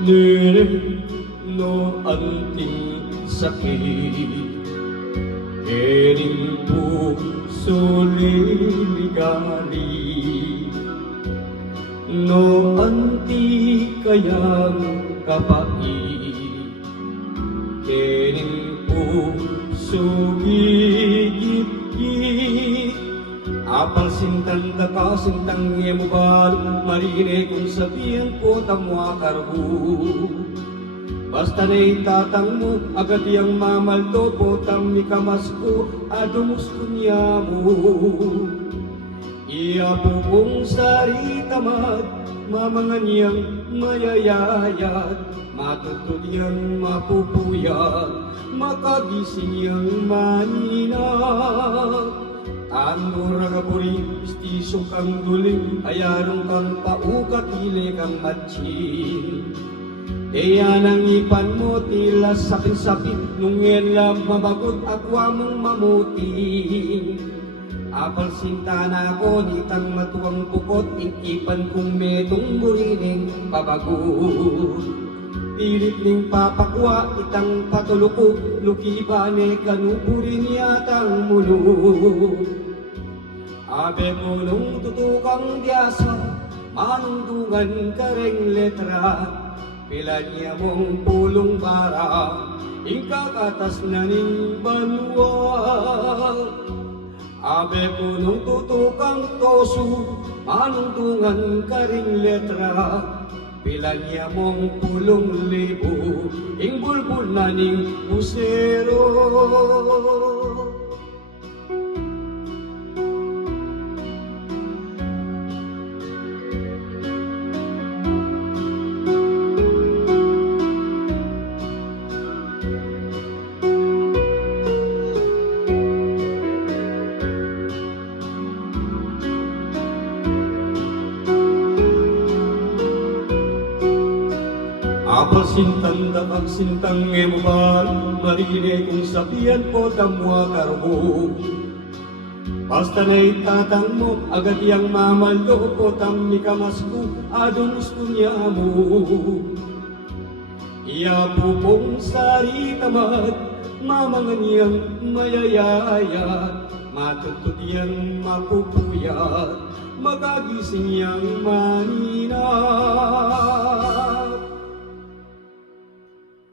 no anting sakit, ering puso liligali, no anti kayang kapait, ering puso gigit-git, apal sintan da ka sintang ngemubal, marine kung sabihan ko tamwa karbu. Basta na itatang mo, agad yang mamalto po tammi kamas ko, adumus kunya mo. Iya po kong saritamad, mamangan niyang mayayayat, matutod yang mapupuyat, makagising yang manina. Ano ragapuri, istisong kang duling, ayarong kang paukatile kang matsin. Eya nang ipan mo tila sapin-sapin, nung yenlab mabagot akwa mong mamuting. Apal sinta na ako, ditang matuwang bukot, ikipan kong metong burining pabagot. Pilit ning papakwa, itang patuluko, lukibane kanuburin yatang mulo. Abe ko nung tutukang diyasa, manungtungan kareng letra, pila niya mong pulong bara, ingkakatas na ning banwa. Abe ko nung tutukang toso, manungtungan karing letra, pila niya mong pulong libo, ing bulbul na ning pusero. Apal sintan da kag sintang ngemubal, marine kung sabihan po tamwa karbo. Basta na itatang mo, agad yang mamaldo po tammi kamas ko, adumus kunya mo. Iya po pong saritamad, mamangan yang mayayayat, matutod yang mapupuyat, magagising yang manina.